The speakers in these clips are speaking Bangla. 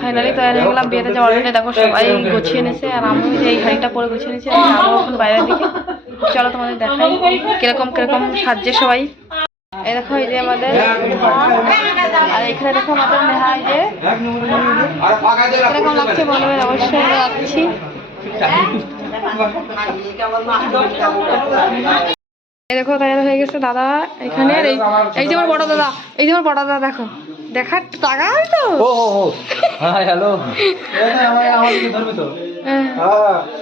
ফাইনালি তৈরি হয়ে গেলাম বিয়েতে যাওয়ার জন্য। দেখো সবাই গুছিয়ে নিয়েছে আর আমি এই শাড়িটা পরে গুছিয়ে নিয়েছি। আমি যাবো এখন বাইরের দিকে। চলো তোমাদের দেখাই কিরকম কিরকম সাজছে সবাই। এই দেখো এই যে আমাদের আর এখানে দেখো আমাদের নেহা। এই যে কিরকম লাগছে বলবেন অবশ্যই। আমরা যাচ্ছি। এই দেখো তৈরি হয়ে গেছে দাদা এখানে। এই যে আমার বড় দাদা, এই যে আমার বড় দাদা দেখো দেখার টাকা তো। হ্যালো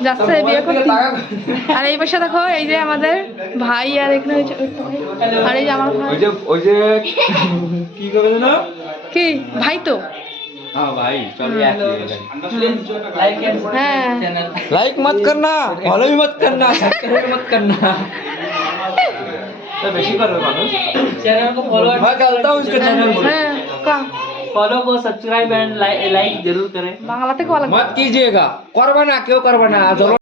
যাচ্ছে বিয়ে করতে। আর এই পাশে দেখো এই যে আমাদের ভাই আর এখানে আর এই যে আমার ভাই। ওই যে কি করবে না কি ভাই তো भाई लाइक मत करना, फॉलो भी मत करना, सब्सक्राइब मत करना तो बेशी करो মানুষ चैनल को फॉलो मैं डालता हूँ उसके चैनल को। হ্যাঁ কা फॉलो को सब्सक्राइब एंड लाइक जरूर करें। বাংলাতে কল मत कीजिएगा, करवा ना, क्यों करवा ना, जरूर।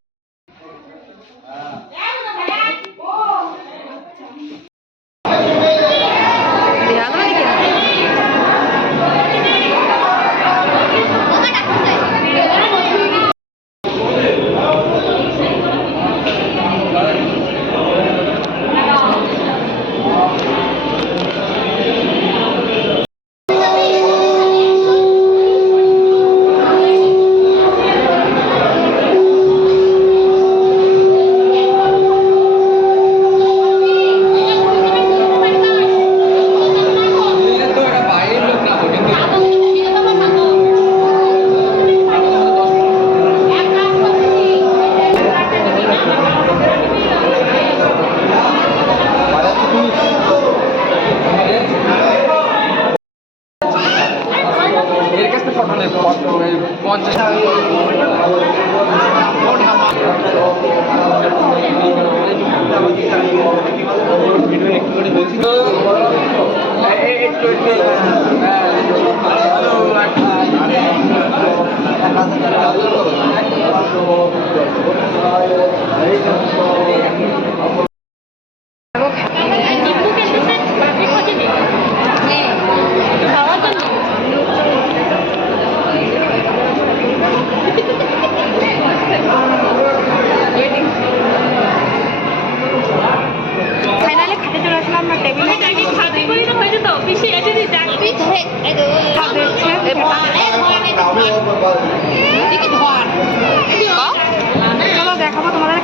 চলো দেখাবো তোমাদের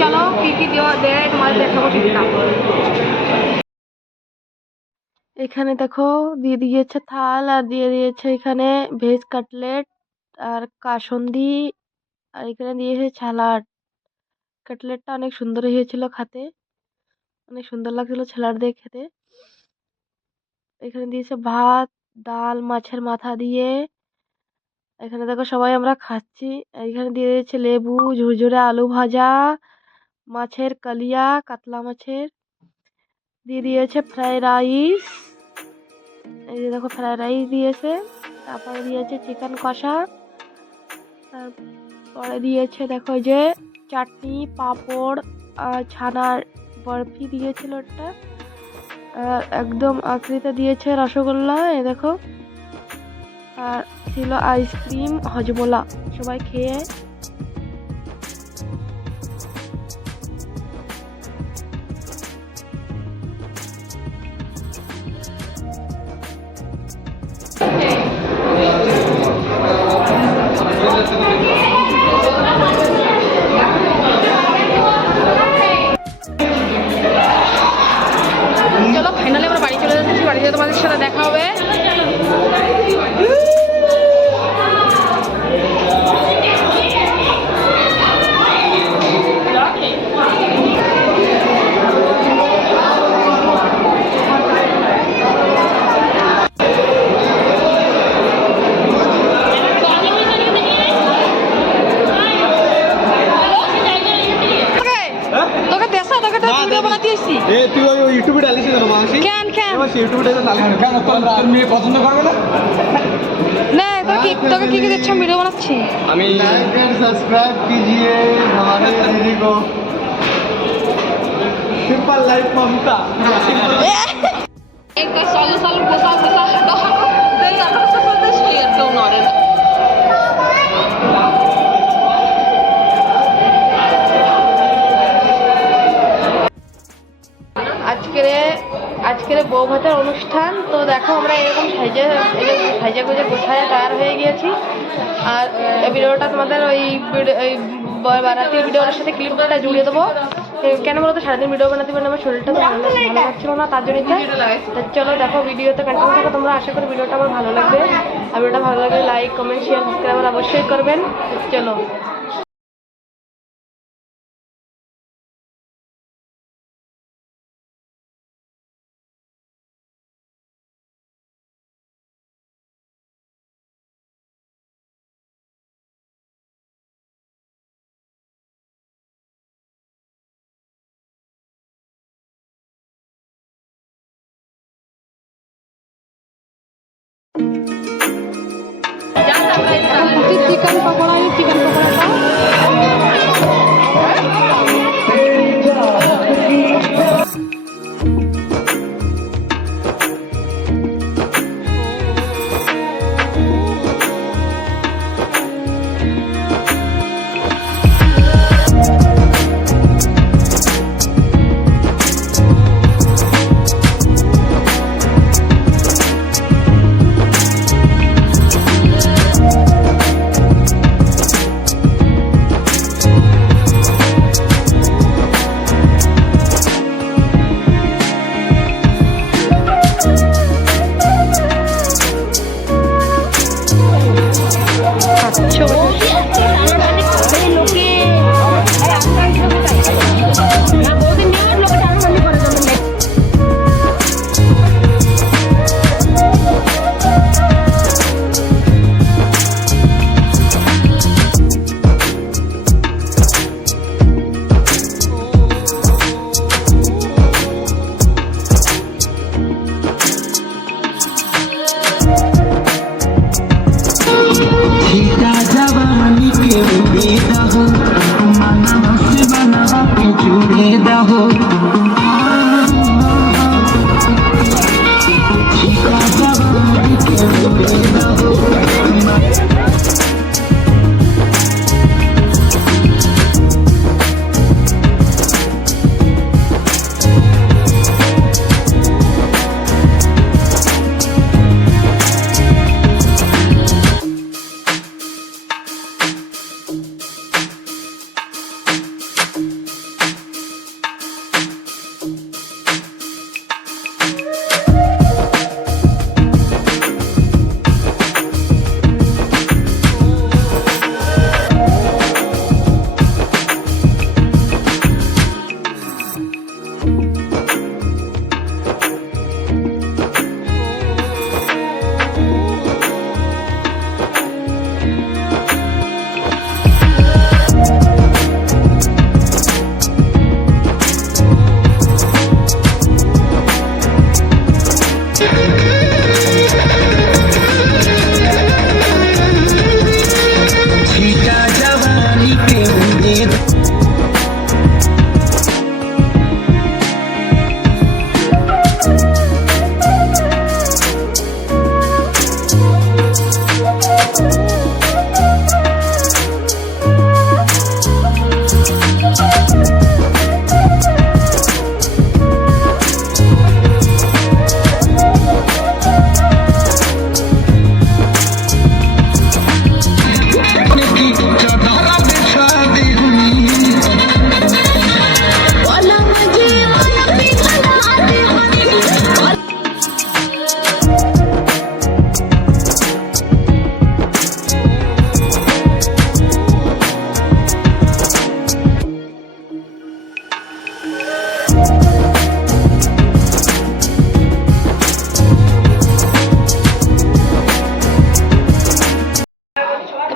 চলো কি কি দেওয়া দেয় তোমাদের দেখাবো ঠিকঠাক। এখানে দেখো দিয়ে দিয়েছে থাল আর দিয়ে দিয়েছে এখানে ভেজ কাটলেট আর কাসন্দি আর এখানে দিয়েছে সালাড। কাটলেটটা অনেক সুন্দর হয়েছিল খেতে, অনেক সুন্দর লাগছিল সালাড দিয়ে খেতে। এখানে দিয়েছে ভাত ডাল মাছের মাথা দিয়ে। এখানে দেখো সবাই আমরা খাচ্ছি। এখানে দিয়ে দিয়েছে লেবু ঝুরঝুরে আলু ভাজা মাছের কালিয়া কাতলা মাছের। দিয়ে দিয়েছে ফ্রাই রাইস। এই যে দেখো ফ্রাই রাইস দিয়েছে। তারপরে দিয়েছে চিকেন কষা। তারপরে দিয়েছে দেখো যে চাটনি পাঁপড় আর ছানার বরফি দিয়েছিল একটা। একদম আখরিতে দিয়েছে রসগোল্লা। এই দেখো আর ছিল আইসক্রিম হজমোলা। সবাই খেয়ে চলো ফাইনালি আমরা বাড়ি চলে যাচ্ছি। বাড়িতে তোমাদের সাথে দেখা হবে। ইউটিউবে ডালিস না মাসি কেন ইউটিউবে ডালিস কেন তোর মেয়ে পছন্দ করবে না। तो তোকে কি কি দিচ্ছ ভিডিও বানাচ্ছি আমি लाइक एंड सब्सक्राइब कीजिए हमारे दीदी को सिंपल लाइफ ममता एक का सालू सालू गोसा गोसा तो देन आता से करते शेयर तो नॉरे আজকের বউ ভাতের অনুষ্ঠান তো দেখো আমরা এরকম সাজা গুজে গোছায় তৈরি হয়ে গিয়েছি আর এই ভিডিওটা তোমাদের ওই বারাতির ভিডিওর সাথে ক্লিপটা জুড়ে দেবো কেন বলতো সারাদিন ভিডিও বানাতে পারি আমার শরীরটা তো ভালো লাগছিল না তার জন্য চলো দেখো ভিডিওতে কন্টিনিউ থাকো তোমরা আশা করি ভিডিওটা আমার ভালো লাগবে আর ভিডিওটা ভালো লাগলে লাইক কমেন্ট শেয়ার সাবস্ক্রাইব অবশ্যই করবেন চলো চিকেন পকোড়া চিকেন পকোড়াটা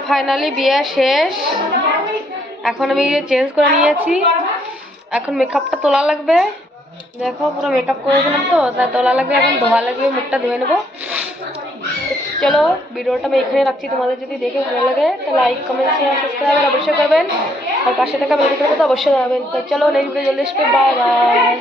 ফাইনালি বিয়ে শেষ এখন আমি চেঞ্জ করে নিয়েছি এখন মেকআপটা তোলা লাগবে দেখো পুরো মেকআপ করেছিলাম তো তাই তোলা লাগবে এখন ধোয়া লাগবে মুখটা ধুয়ে নেবো চলো ভিডিওটা আমি এখানে রাখছি, তোমাদের যদি দেখে ভালো লাগে তো লাইক কমেন্ট শেয়ার সাবস্ক্রাইব অবশ্যই করবেন, আর পাশে থাকা বেল আইকনটা তো অবশ্যই দাবাবেন। তো চলো নেক্সট ভিডিও জলদি আসবে, বাই বাই।